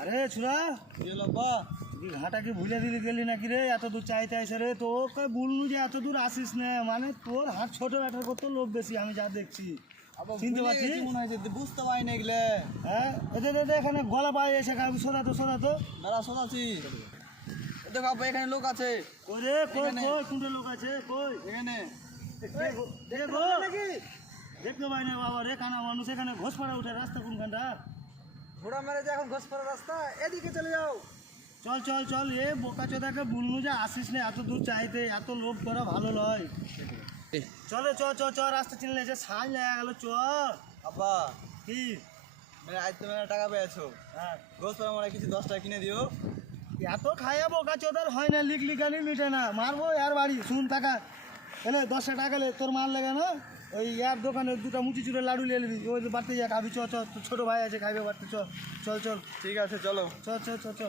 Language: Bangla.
আরে ছুরা ঘাটা কি ভুলে দিলি গেলি নাকি রে? এত দূর চাইতে আইসে রে, তোকে বললু যে এত দূর আসিস না, মানে তোর হাত ছোট ব্যাটার করতে লোক বেশি, আমি যা দেখছি। চিনতে পারছিস? মনে হয় বুঝতে পারি না এগুলো। হ্যাঁ এদের এখানে গলা পায়ে এসে খাবি, সোদা তো দাঁড়া শোনাচ্ছি। দেখো আব্বা এখানে লোক আছে। কই রে? কই কই কোনটা লোক আছে? কই এখানে দেখো নাকি দেখতে পাই না বাবা রে, কানা মানুষ। এখানে ঘোষপাড়া উঠে রাস্তা কোনখানটা? ঘোড়া মেরে যে এখন ঘোষপাড়া রাস্তা, এদিকে চলে যাও। চল চল চল, এ বোকা চোদাকে বললু যে আসিস না এত দূর চাইতে, এত লোক করা ভালো নয়। চলে চ চ চ, রাস্তা চিনলে যে সাজ লেগে গেল। চ আব্বা কি আজ তুমি টাকা পেয়েছো, হ্যাঁ ঘোষপাড়া মানে কিছু 10 টাকা কিনে দিও। এত খাইয়া বোকা চোদার হয় না, লিখানি মিটে না। মারবো আর বাড়ি শুন টাকা এলে 10 টাকা এলে তোর মার লেগে না। ওই ইয়ার দোকানে দুটা মুচি চুড়ে লাডু নিয়ে নিবি, ওই বাড়তে যা খাবি। চ চ, ছোটো ভাই আছে খাইবে বাড়তে। চ চল চল, ঠিক আছে চলো। চ চ চ চ।